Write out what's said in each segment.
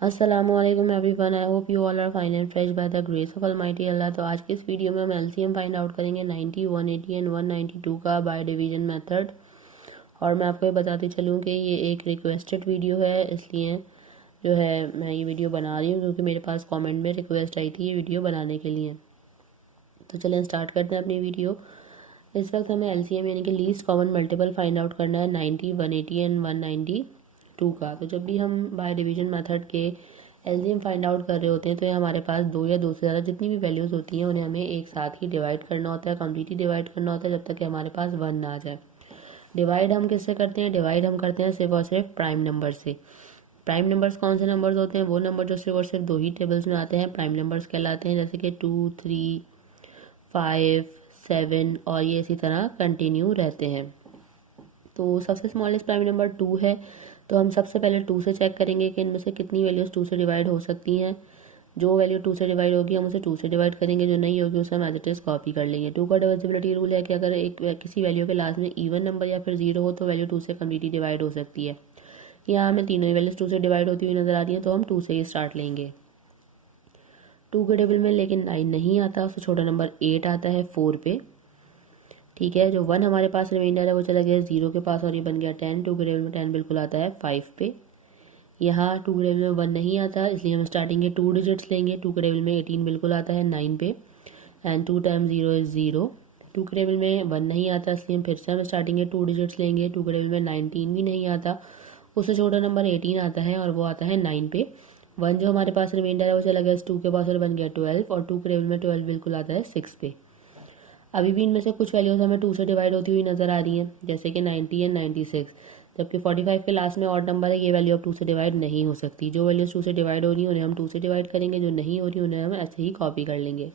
अस्सलामुअलैकुम everyone, I hope you all are fine and fresh by the grace of almighty Allah. तो आज के इस वीडियो में हम एलसीएम फाइंड आउट करेंगे 90, 180 एंड 192 का बाय डिवीजन मेथड। और मैं आपको ये बताती चलूँ कि ये एक रिक्वेस्टेड वीडियो है, इसलिए जो है मैं ये वीडियो बना रही हूँ क्योंकि मेरे पास कमेंट में रिक्वेस्ट आई थी ये वीडियो बनाने के लिए। तो चलें स्टार्ट करते हैं अपनी वीडियो। इस वक्त हमें एलसीएम यानी कि least common multiple find out करना है 90, 180 एंड 192 का। तो जब भी हम बाय डिवीजन मेथड के एलसीएम फाइंड आउट कर रहे होते हैं तो ये हमारे पास दो या दो से ज़्यादा जितनी भी वैल्यूज़ होती हैं उन्हें हमें एक साथ ही डिवाइड करना होता है, कम्प्लीटली डिवाइड करना होता है जब तक कि हमारे पास 1 ना आ जाए। डिवाइड हम किससे करते हैं? डिवाइड हम करते हैं सिर्फ और सिर्फ प्राइम नंबर से। प्राइम नंबर्स कौन से नंबर्स होते हैं? वो नंबर जो सिर्फ और सिर्फ दो ही टेबल्स में आते हैं प्राइम नंबर्स कहलाते हैं, जैसे कि 2, 3, 5, 7 और ये इसी तरह कंटिन्यू रहते हैं। तो सबसे स्मॉलेस्ट प्राइम नंबर 2 है, तो हम सबसे पहले 2 से चेक करेंगे कि इनमें से कितनी वैल्यूज़ 2 से डिवाइड हो सकती हैं। जो वैल्यू 2 से डिवाइड होगी हम उसे 2 से डिवाइड करेंगे, जो नहीं होगी उसे हम एज इट इज़ कॉपी कर लेंगे। 2 का डिविजिबिलिटी रूल है कि अगर एक किसी वैल्यू के लास्ट में इवन नंबर या फिर 0 हो तो वैल्यू 2 से कम्प्लीटली डिवाइड हो सकती है। यहाँ हमें तीनों ही वैल्यूज 2 से डिवाइड होती हुई नजर आ रही है, तो हम 2 से ही स्टार्ट लेंगे। 2 के टेबल में लेकिन 9 नहीं आता, उससे छोटा नंबर 8 आता है 4 पे। ठीक है, जो 1 हमारे पास रिमाइंडर है वो चला गया 0 के पास और ये बन गया 10। 2 के टेबल में 10 बिल्कुल आता है 5 पे। यहाँ 2 के टेबल में 1 नहीं आता, इसलिए हम स्टार्टिंग के 2 डिजिट्स लेंगे। 2 के टेबल में 18 बिल्कुल आता है 9 पे, एंड 2 टाइम्स 0 इज 0। 2 के टेबल में 1 नहीं आता, इसलिए हम फिर से हम स्टार्टिंग के 2 डिजिट्स लेंगे। 2 के टेबल में 19 भी नहीं आता, उससे छोटा नंबर 18 आता है और वो आता है 9 पे। 1 जो हमारे पास रिमाइंडर है वो चला गया 2 के पास और बन गया 12, और 2 के टेबल में 12 बिल्कुल आता है 6 पे। अभी भी इनमें से कुछ वैल्यूज हमें 2 से डिवाइड होती हुई नजर आ रही हैं, जैसे कि 90 एंड 96, जबकि 45 के लास्ट में ऑड नंबर है, ये वैल्यू अब 2 से डिवाइड नहीं हो सकती। जो वैल्यूज 2 से डिवाइड हो रही हैं उन्हें हम 2 से डिवाइड करेंगे, जो नहीं हो रही उन्हें हम ऐसे ही कॉपी कर लेंगे।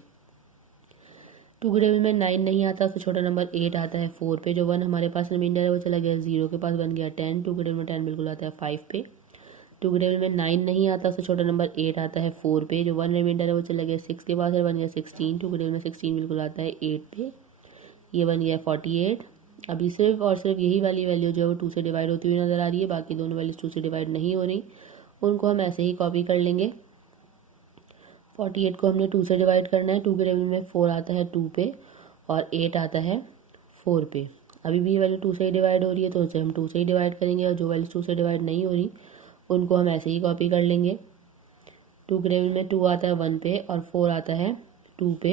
2 के टेबल में 9 नहीं आता, उससे छोटा नंबर 8 आता है 4 पे। जो 1 हमारे पास रिमाइंडर है वो चला गया 0 के पास, बन गया 10। 2 के टेबल में 10 बिल्कुल आता है 5 पे। 2 के टेबल में 9 नहीं आता, उससे छोटा नंबर 8 आता है 4 पे। जो 1 रिमाइंडर है वो चला गया 6 के पास और बन गया 16। 2 के टेबल में 16 बिल्कुल आता है 8 पे, ये बन गया 48। अभी सिर्फ और सिर्फ यही वाली वैल्यू जो है वो 2 से डिवाइड होती हुई नजर आ रही है, बाकी दोनों वैल्यूज 2 से डिवाइड नहीं हो रही, उनको हम ऐसे ही कॉपी कर लेंगे। 48 को हमने 2 से डिवाइड करना है। 2 के टेबल में 4 आता है 2 पे और 8 आता है 4 पे। अभी भी ये वैल्यू 2 से ही डिवाइड हो रही है, तो उसे हम 2 से ही डिवाइड करेंगे, और जो वैल्यू 2 से डिवाइड नहीं हो रही उनको हम ऐसे ही कॉपी कर लेंगे। 2 के टेबल में 2 आता है 1 पे और 4 आता है 2 पे,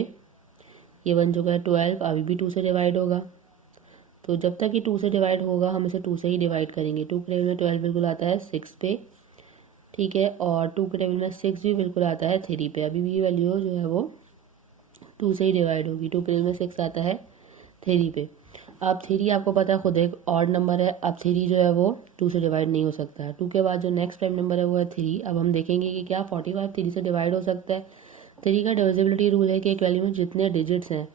ये बन चुका है 12। अभी भी 2 से डिवाइड होगा, तो जब तक ये 2 से डिवाइड होगा हम इसे 2 से ही डिवाइड करेंगे। 2 के टेबल में 12 बिल्कुल आता है 6 पे, ठीक है, और 2 के टेबल में 6 भी बिल्कुल आता है 3 पे। अभी भी वैल्यू जो है वो 2 से ही डिवाइड होगी। 2 के टेबल में 6 आता है 3 पे। अब 3 आपको पता है खुद एक ऑड नंबर है, अब 3 जो है वो 2 से डिवाइड नहीं हो सकता है। 2 के बाद जो नेक्स्ट प्राइम नंबर है वो है 3। अब हम देखेंगे कि क्या 45 3 से डिवाइड हो सकता है। 3 का डिविजिबिलिटी रूल है कि एक वैल्यू में जितने डिजिट्स हैं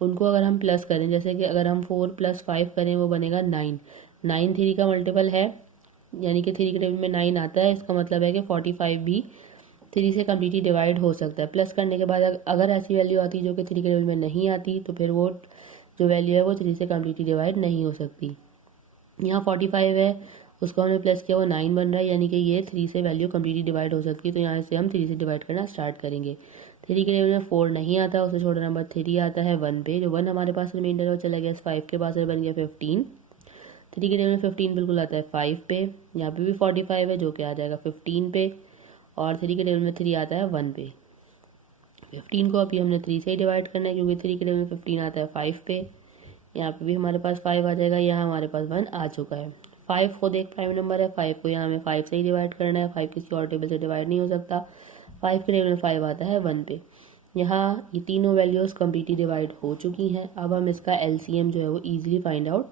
उनको अगर हम प्लस करें, जैसे कि अगर हम 4 + 5 करें वो बनेगा 9। 9 3 का मल्टीपल है, यानी कि 3 के टेबल में 9 आता है, इसका मतलब है कि 45 भी 3 से कम्प्लीटली डिवाइड हो सकता है। प्लस करने के बाद अगर ऐसी वैल्यू आती जो कि 3 के टेबल में नहीं आती तो फिर वो जो वैल्यू है वो 3 से कम्प्लीटली डिवाइड नहीं हो सकती। यहाँ 45 है, उसको हमने प्लस किया वो 9 बन रहा है, यानी कि ये 3 से वैल्यू कम्प्लीटली डिवाइड हो सकती है, तो यहाँ से हम 3 से डिवाइड करना स्टार्ट करेंगे। 3 के टेबल में 4 नहीं आता, उससे छोटा नंबर 3 आता है 1 पे। जो 1 हमारे पास रिमाइंडर है वो चला गया 5 के पास और बन गया 15। 3 के टेबल में 15 बिल्कुल आता है 5 पे, यहाँ पे भी 45 है जो कि आ जाएगा 15 पे, और 3 के टेबल में 3 आता है 1 पे। 15 को अभी हमने 3 से ही डिवाइड करना है क्योंकि 3 के टेबल में 15 आता है 5 पे, यहाँ पे भी हमारे पास 5 आ जाएगा, यहाँ हमारे पास 1 आ चुका है। 5 खुद एक प्राइम नंबर है, 5 को यहाँ हमें 5 से ही डिवाइड करना है, 5 किसी और टेबल से डिवाइड नहीं हो सकता। 5 के टेबल में 5 आता है 1 पे। यहाँ ये तीनों वैल्यूज़ कम्प्लीटली डिवाइड हो चुकी हैं। अब हम इसका एलसीएम जो है वो ईजिली फाइंड आउट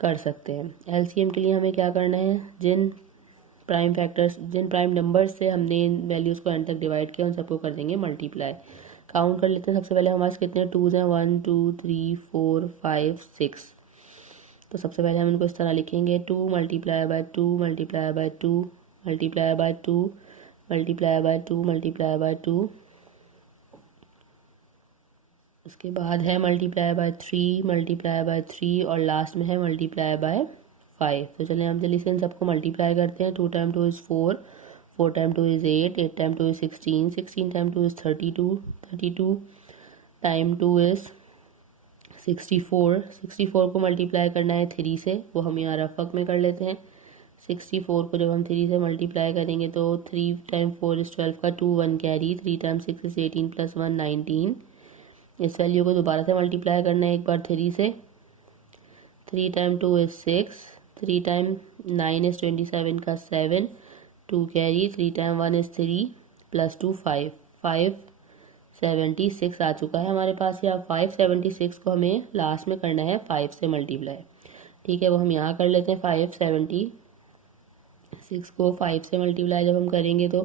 कर सकते हैं। एलसीएम के लिए हमें क्या करना है, जिन प्राइम नंबर्स से हमने इन वैल्यूज़ को एंड तक डिवाइड किया उन सबको कर देंगे मल्टीप्लाई। काउंट कर लेते हैं। सबसे पहले हमारे पास कितने 2s हैं, 1 2 3 4 5 6। तो सबसे पहले हम इनको इस तरह लिखेंगे, 2 × 2 × 2 multiply by 2 multiply by 2 multiply by 2। उसके बाद है मल्टीप्लाई बाय 3 मल्टीप्लाई बाय 3 और लास्ट में है मल्टीप्लाई बाय 5। तो चलिए हम जल्दी से इन सबको मल्टीप्लाई करते हैं। 2 × 2 = 4, 4 time 2 is 8, 8 time 2 is 16, 16 time 2 is 32, 32 time 2 is 64, 64 को मल्टीप्लाई करना है 3 से, वो हम यहाँ रफ वर्क में कर लेते हैं। 64 को जब हम 3 से मल्टीप्लाई करेंगे तो 3 टाइम 4 इज़ 12 का 2 1 कैरी, 3 टाइम 6 इज़ 18 प्लस 1 19। इस वैल्यू को दोबारा से मल्टीप्लाई करना है एक बार 3 से। 3 टाइम 2 इज़ 6, 3 टाइम 9 इज़ 27 का 7, 2 कैरी, 3 टाइम 1 इज़ 3 प्लस 2 5, 576 आ चुका है हमारे पास। या 576 को हमें लास्ट में करना है 5 से मल्टीप्लाई। ठीक है, वो हम यहाँ कर लेते हैं। 576 को 5 से मल्टीप्लाई जब हम करेंगे तो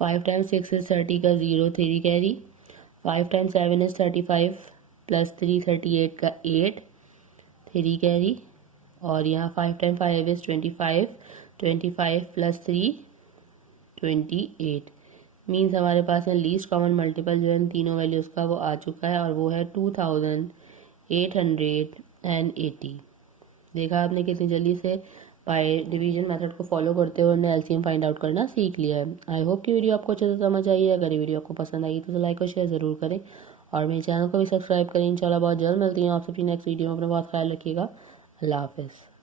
5 टाइम 6 इज़ 30 का 0, 3 कैरी, 5 टाइम 7 इज़ 35 प्लस 3 38 का 8, 3 कैरी, और यहाँ 5 टाइम 5 इज़ 25, 25 प्लस 3 28। मीन्स हमारे पास है लीस्ट कॉमन मल्टीपल जो है इन तीनों वैल्यूज़ का वो आ चुका है, और वो है 2880। देखा आपने कितनी जल्दी से बाय डिवीजन मेथड को फॉलो करते हुए हमने एलसीएम फाइंड आउट करना सीख लिया है। आई होप कि वीडियो आपको अच्छे से समझ आई है। अगर ये वीडियो आपको पसंद आई तो लाइक और शेयर ज़रूर करें, और मेरे चैनल को भी सब्सक्राइब करें। इंशाल्लाह बहुत जल्द मिलती हूँ आपसे अपनी नेक्स्ट वीडियो में। अपना बहुत ख्याल रखिएगा। अल्लाह हाफिज़।